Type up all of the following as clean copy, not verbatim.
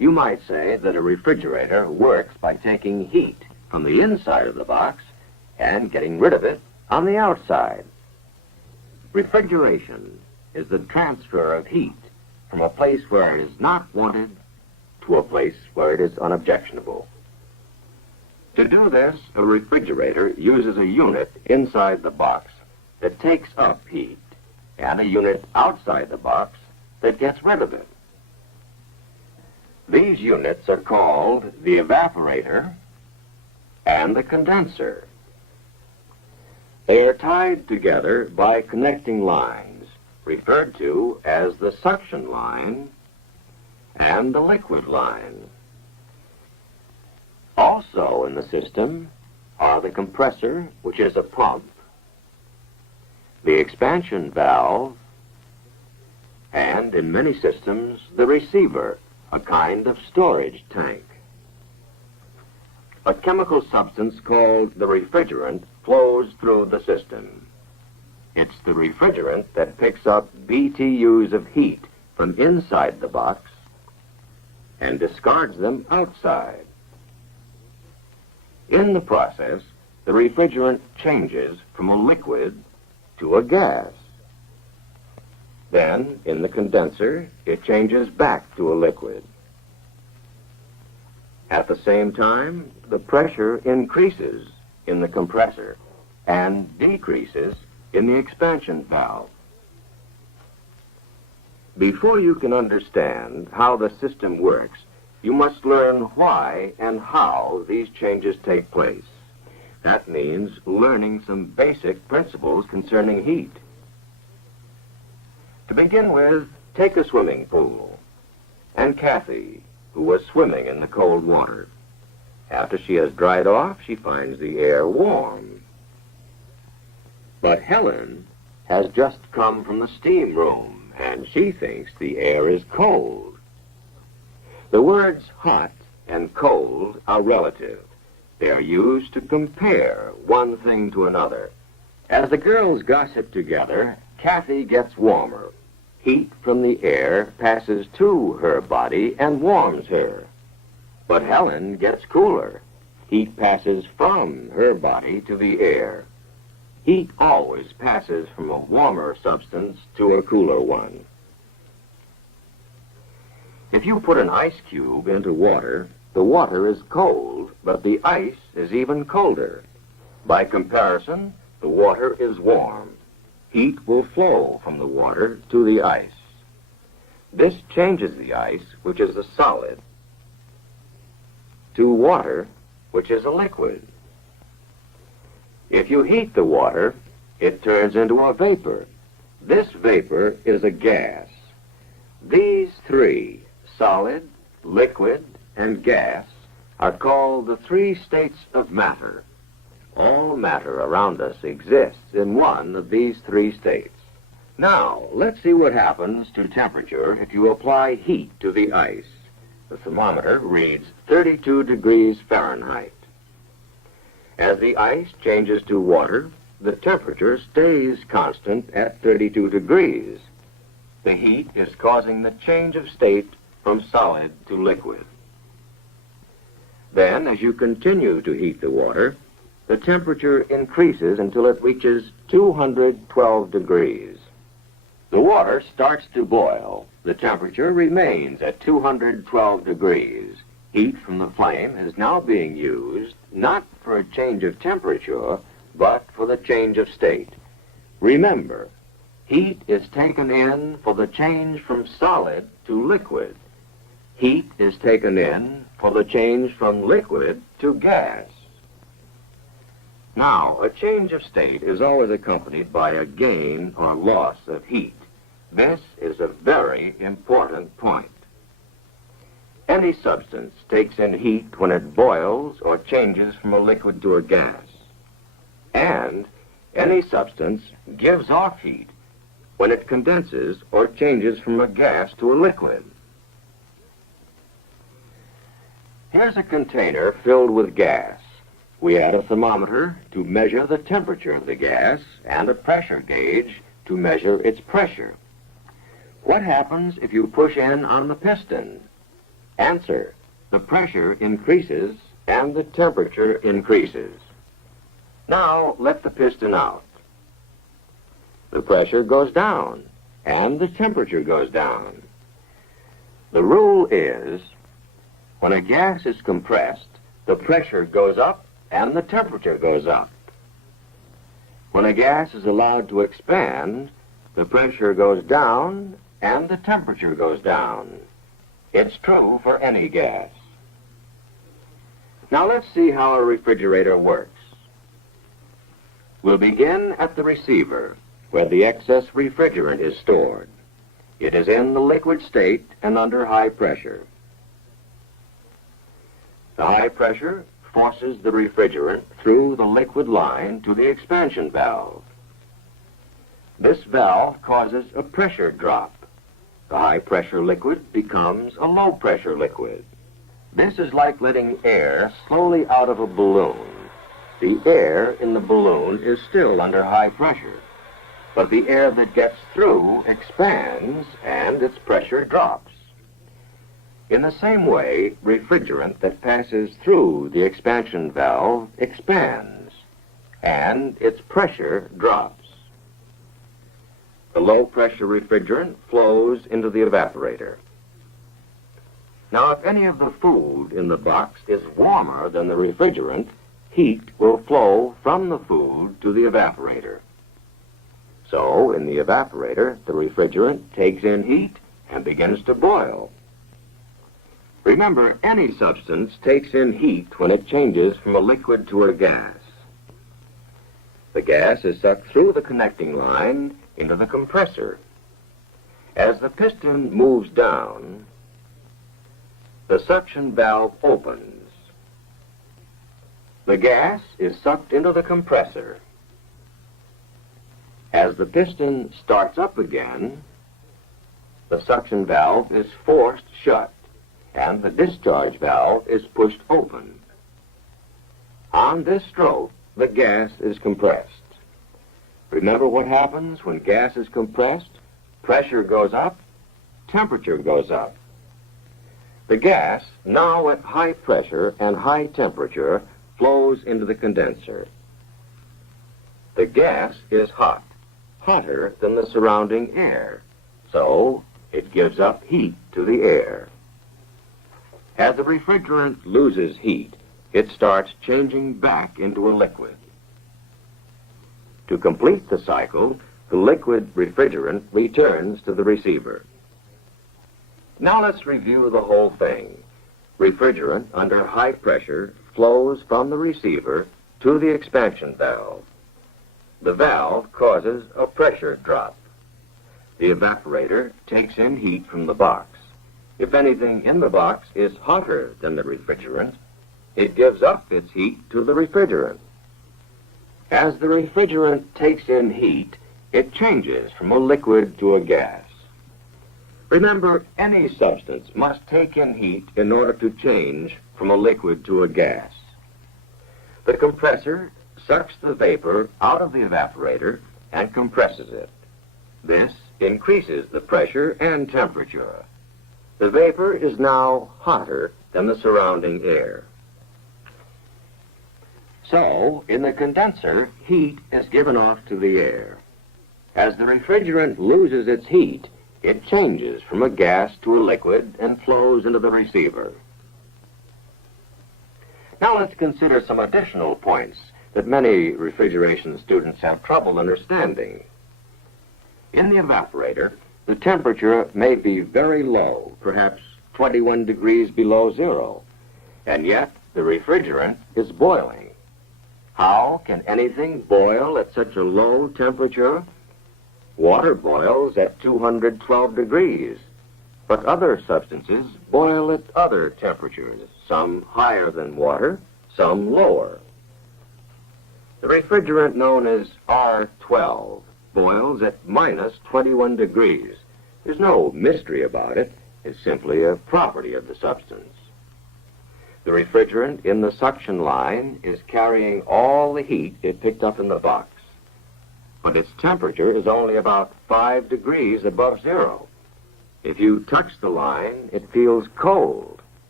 You might say that a refrigerator works by taking heat from the inside of the box and getting rid of it on the outside. Refrigeration is the transfer of heat from a place where it is not wanted to a place where it is unobjectionable. To do this, a refrigerator uses a unit inside the box that takes up heat and a unit outside the box that gets rid of it. These units are called the evaporator and the condenser. They are tied together by connecting lines, referred to as the suction line and the liquid line. Also in the system are the compressor, which is a pump, the expansion valve, and in many systems, the receiver, a kind of storage tank. A chemical substance called the refrigerant flows through the system. It's the refrigerant that picks up BTUs of heat from inside the box and discards them outside. In the process, the refrigerant changes from a liquid to a gas. Then, in the condenser, it changes back to a liquid. At the same time, the pressure increases in the compressor and decreases in the expansion valve. Before you can understand how the system works, you must learn why and how these changes take place. That means learning some basic principles concerning heat. To begin with, take a swimming pool, and Kathy, who was swimming in the cold water. After she has dried off, she finds the air warm. But Helen has just come from the steam room, and she thinks the air is cold. The words hot and cold are relative. They are used to compare one thing to another. As the girls gossip together, Kathy gets warmer. Heat from the air passes to her body and warms her. But Helen gets cooler. Heat passes from her body to the air. Heat always passes from a warmer substance to a cooler one. If you put an ice cube into water, the water is cold, but the ice is even colder. By comparison, the water is warm. Heat will flow from the water to the ice. This changes the ice, which is a solid, to water, which is a liquid. If you heat the water, it turns into a vapor. This vapor is a gas. These three, solid, liquid, and gas, are called the three states of matter. All matter around us exists in one of these three states. Now, let's see what happens to temperature if you apply heat to the ice. The thermometer reads 32 degrees Fahrenheit. As the ice changes to water, the temperature stays constant at 32 degrees. The heat is causing the change of state from solid to liquid. Then, as you continue to heat the water, the temperature increases until it reaches 212 degrees. The water starts to boil. The temperature remains at 212 degrees. Heat from the flame is now being used not for a change of temperature, but for the change of state. Remember, heat is taken in for the change from solid to liquid. Heat is taken in for the change from liquid to gas. Now, a change of state is always accompanied by a gain or loss of heat. This is a very important point. Any substance takes in heat when it boils or changes from a liquid to a gas. And any substance gives off heat when it condenses or changes from a gas to a liquid. Here's a container filled with gas. We add a thermometer to measure the temperature of the gas and a pressure gauge to measure its pressure. What happens if you push in on the piston? Answer: the pressure increases and the temperature increases. Now let the piston out. The pressure goes down and the temperature goes down. The rule is, when a gas is compressed, the pressure goes up and the temperature goes up. When a gas is allowed to expand, the pressure goes down and the temperature goes down. It's true for any gas. Now let's see how a refrigerator works. We'll begin at the receiver, where the excess refrigerant is stored. It is in the liquid state and under high pressure. The high pressure forces the refrigerant through the liquid line to the expansion valve. This valve causes a pressure drop. The high-pressure liquid becomes a low-pressure liquid. This is like letting air slowly out of a balloon. The air in the balloon is still under high pressure, but the air that gets through expands and its pressure drops. In the same way, refrigerant that passes through the expansion valve expands, and its pressure drops. The low-pressure refrigerant flows into the evaporator. Now, if any of the food in the box is warmer than the refrigerant, heat will flow from the food to the evaporator. So, in the evaporator, the refrigerant takes in heat and begins to boil. Remember, any substance takes in heat when it changes from a liquid to a gas. The gas is sucked through the connecting line into the compressor. As the piston moves down, the suction valve opens. The gas is sucked into the compressor. As the piston starts up again, the suction valve is forced shut and the discharge valve is pushed open. On this stroke, the gas is compressed. Remember what happens when gas is compressed? Pressure goes up, temperature goes up. The gas, now at high pressure and high temperature, flows into the condenser. The gas is hot, hotter than the surrounding air, so it gives up heat to the air. As the refrigerant loses heat, it starts changing back into a liquid. To complete the cycle, the liquid refrigerant returns to the receiver. Now let's review the whole thing. Refrigerant under high pressure flows from the receiver to the expansion valve. The valve causes a pressure drop. The evaporator takes in heat from the box. If anything in the box is hotter than the refrigerant, it gives up its heat to the refrigerant. As the refrigerant takes in heat, it changes from a liquid to a gas. Remember, any substance must take in heat in order to change from a liquid to a gas. The compressor sucks the vapor out of the evaporator and compresses it. This increases the pressure and temperature. The vapor is now hotter than the surrounding air. So, in the condenser, heat is given off to the air. As the refrigerant loses its heat, it changes from a gas to a liquid and flows into the receiver. Now let's consider some additional points that many refrigeration students have trouble understanding. In the evaporator, the temperature may be very low, perhaps 21 degrees below zero, and yet the refrigerant is boiling. How can anything boil at such a low temperature? Water boils at 212 degrees, but other substances boil at other temperatures, some higher than water, some lower. The refrigerant known as R12 boils at minus 21 degrees. There's no mystery about it. It's simply a property of the substance. The refrigerant in the suction line is carrying all the heat it picked up in the box, but its temperature is only about 5 degrees above zero. If you touch the line, it feels cold,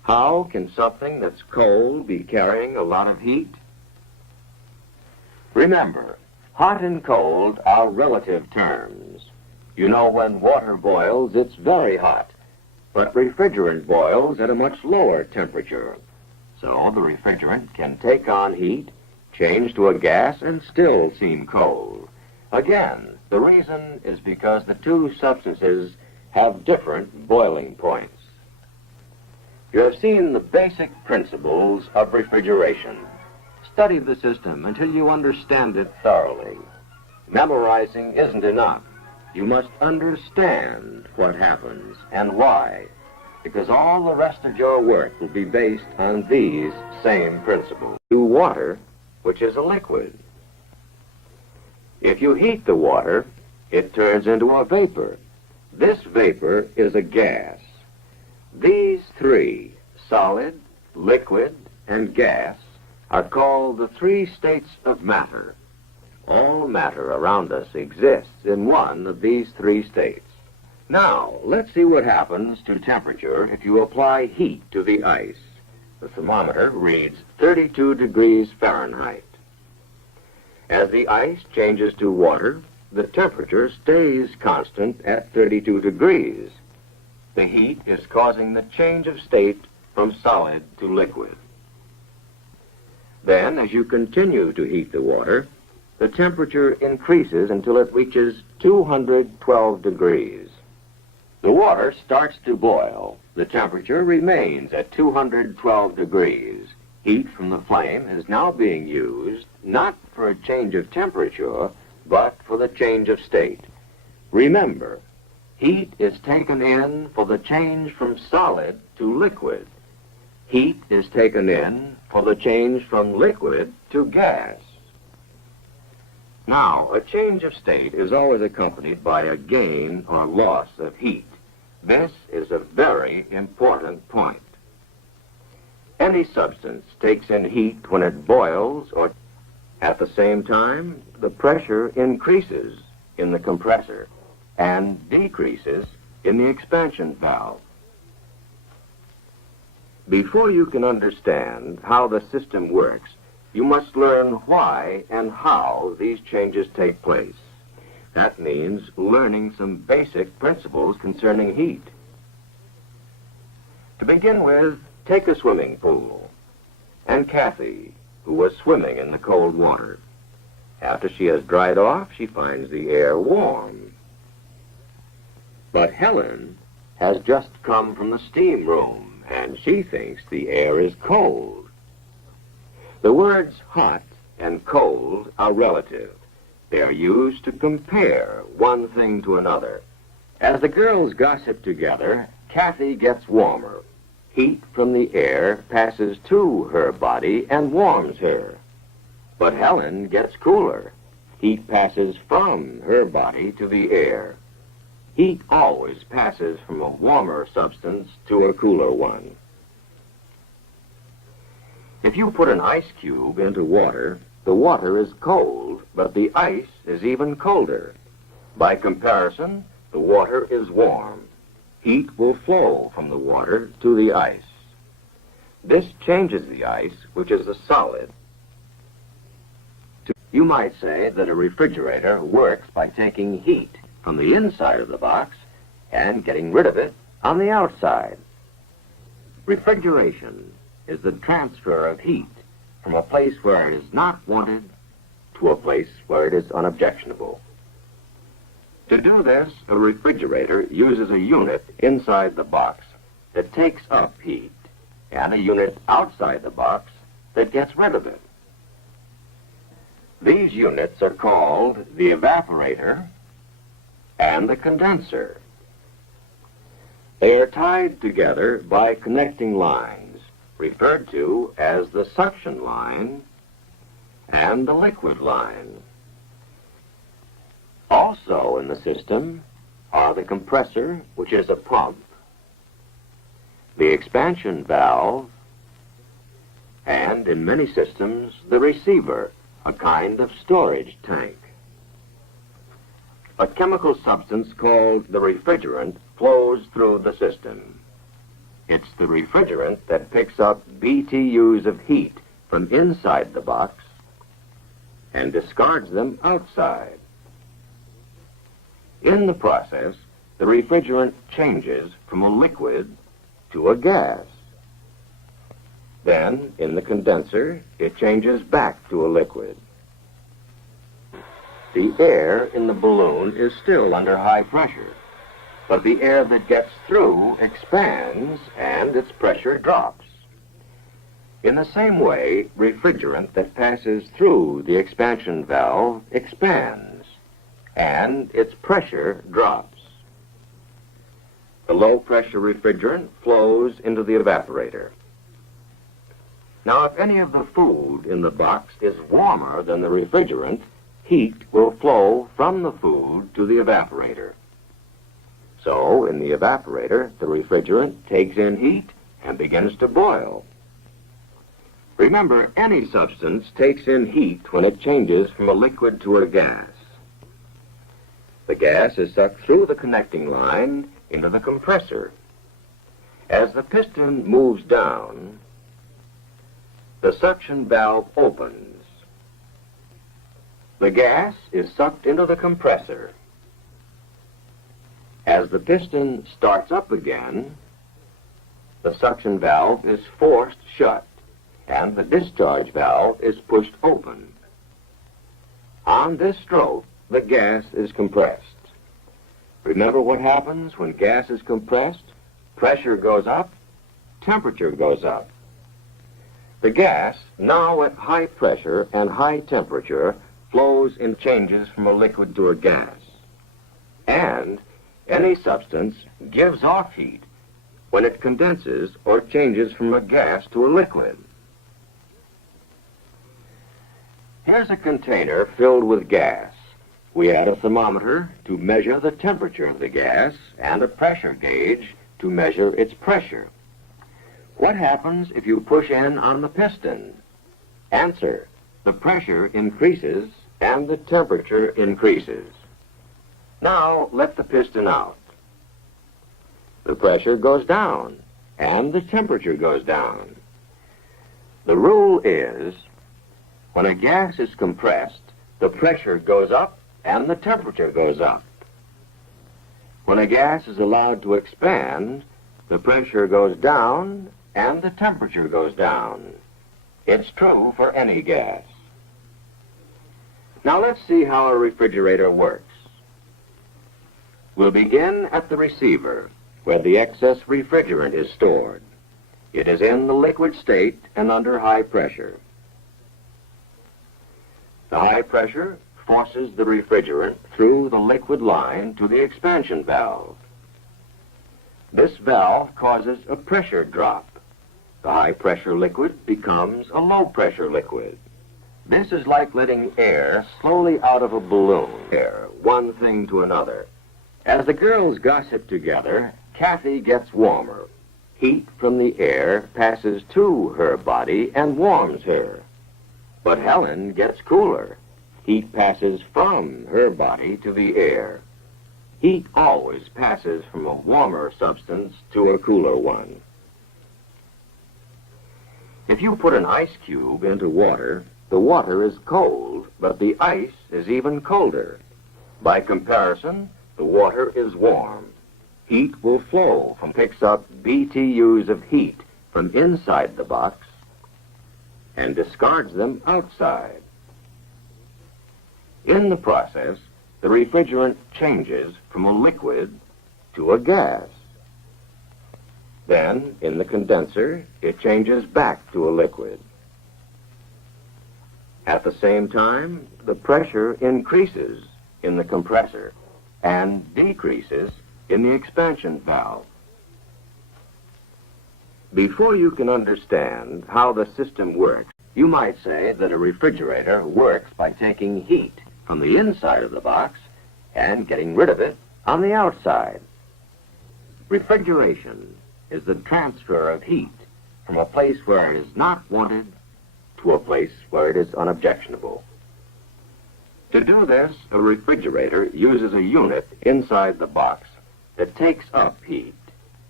How can something that's cold be carrying a lot of heat? Remember, hot and cold are relative terms. You know, when water boils, it's very hot, but refrigerant boils at a much lower temperature. So the refrigerant can take on heat, change to a gas, and still seem cold. Again, the reason is because the two substances have different boiling points. You have seen the basic principles of refrigeration. Study the system until you understand it thoroughly. Memorizing isn't enough. You must understand what happens and why, because all the rest of your work will be based on these same principles. Water, which is a liquid. If you heat the water, it turns into a vapor. This vapor is a gas. These three, solid, liquid, and gas, are called the three states of matter. All matter around us exists in one of these three states. Now, let's see what happens to temperature if you apply heat to the ice. The thermometer reads 32 degrees Fahrenheit. As the ice changes to water, the temperature stays constant at 32 degrees. The heat is causing the change of state from solid to liquid. Then, as you continue to heat the water, the temperature increases until it reaches 212 degrees. The water starts to boil. The temperature remains at 212 degrees. Heat from the flame is now being used not for a change of temperature, but for the change of state. Remember, heat is taken in for the change from solid to liquid. Heat is taken in for the change from liquid to gas. Now, a change of state is always accompanied by a gain or loss of heat. This is a very important point. Any substance takes in heat when it boils, or at the same time, the pressure increases in the compressor and decreases in the expansion valve. Before you can understand how the system works, you must learn why and how these changes take place. That means learning some basic principles concerning heat. To begin with, take a swimming pool, and Kathy, who was swimming in the cold water. After she has dried off, she finds the air warm. But Helen has just come from the steam room, and she thinks the air is cold. The words hot and cold are relative. They are used to compare one thing to another. As the girls gossip together, Kathy gets warmer. Heat from the air passes to her body and warms her. But Helen gets cooler. Heat passes from her body to the air. Heat always passes from a warmer substance to a cooler one. If you put an ice cube into water, the water is cold, but the ice is even colder. By comparison, the water is warm. Heat will flow from the water to the ice. This changes the ice, which is a solid. You might say that a refrigerator works by taking heat from the inside of the box and getting rid of it on the outside. Refrigeration is the transfer of heat from a place where it is not wanted to a place where it is unobjectionable. To do this, a refrigerator uses a unit inside the box that takes up heat and a unit outside the box that gets rid of it. These units are called the evaporator and the condenser. They are tied together by connecting lines, referred to as the suction line and the liquid line. Also in the system are the compressor, which is a pump, the expansion valve, and in many systems, the receiver, a kind of storage tank. A chemical substance called the refrigerant flows through the system. It's the refrigerant that picks up BTUs of heat from inside the box and discards them outside. In the process, the refrigerant changes from a liquid to a gas. Then, in the condenser, it changes back to a liquid. The air in the balloon is still under high pressure, but the air that gets through expands and its pressure drops. In the same way, refrigerant that passes through the expansion valve expands, and its pressure drops. The low-pressure refrigerant flows into the evaporator. Now, if any of the food in the box is warmer than the refrigerant, heat will flow from the food to the evaporator. So, in the evaporator, the refrigerant takes in heat and begins to boil. Remember, any substance takes in heat when it changes from a liquid to a gas. The gas is sucked through the connecting line into the compressor. As the piston moves down, the suction valve opens. The gas is sucked into the compressor. As the piston starts up again, the suction valve is forced shut, and the discharge valve is pushed open. On this stroke, the gas is compressed. Remember what happens when gas is compressed? Pressure goes up, temperature goes up. The gas, now at high pressure and high temperature, flows in changes from a liquid to a gas. And any substance gives off heat when it condenses or changes from a gas to a liquid. Here's a container filled with gas. We add a thermometer to measure the temperature of the gas and a pressure gauge to measure its pressure. What happens if you push in on the piston? Answer: the pressure increases and the temperature increases. Now let the piston out. The pressure goes down and the temperature goes down. The rule is, when a gas is compressed, the pressure goes up and the temperature goes up. When a gas is allowed to expand, the pressure goes down and the temperature goes down. It's true for any gas. Now let's see how a refrigerator works. We'll begin at the receiver, where the excess refrigerant is stored. It is in the liquid state and under high pressure. The high pressure forces the refrigerant through the liquid line to the expansion valve. This valve causes a pressure drop. The high-pressure liquid becomes a low-pressure liquid. This is like letting air slowly out of a balloon, one thing to another. As the girls gossip together, Kathy gets warmer. Heat from the air passes to her body and warms her. But Helen gets cooler. Heat passes from her body to the air. Heat always passes from a warmer substance to a cooler one. If you put an ice cube into water, the water is cold, but the ice is even colder. By comparison, the water is warm. Heat will flow from picks up BTUs of heat from inside the box and discards them outside. In the process, the refrigerant changes from a liquid to a gas. Then, in the condenser, it changes back to a liquid. At the same time, the pressure increases in the compressor and decreases in the expansion valve. Before you can understand how the system works, you might say that a refrigerator works by taking heat from the inside of the box and getting rid of it on the outside. Refrigeration is the transfer of heat from a place where it is not wanted to a place where it is unobjectionable. To do this, a refrigerator uses a unit inside the box that takes up heat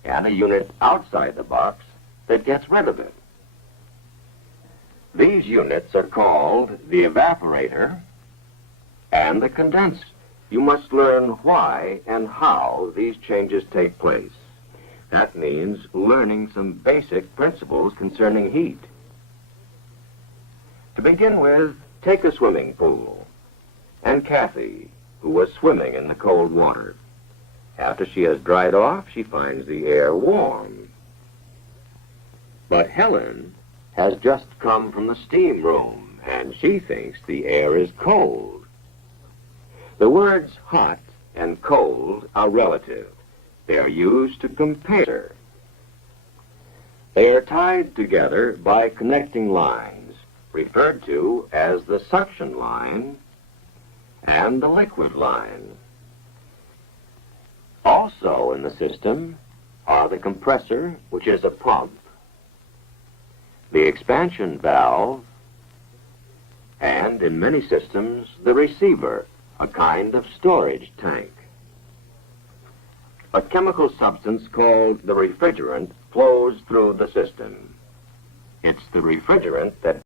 and a unit outside the box that gets rid of it. These units are called the evaporator and the condenser. You must learn why and how these changes take place. That means learning some basic principles concerning heat. To begin with, take a swimming pool, and Kathy, who was swimming in the cold water. After she has dried off, she finds the air warm. But Helen has just come from the steam room, and she thinks the air is cold. The words hot and cold are relative. They are used to compare. They are tied together by connecting lines, referred to as the suction line and the liquid line. Also in the system are the compressor, which is a pump, the expansion valve, and in many systems, the receiver, a kind of storage tank. A chemical substance called the refrigerant flows through the system. It's the refrigerant that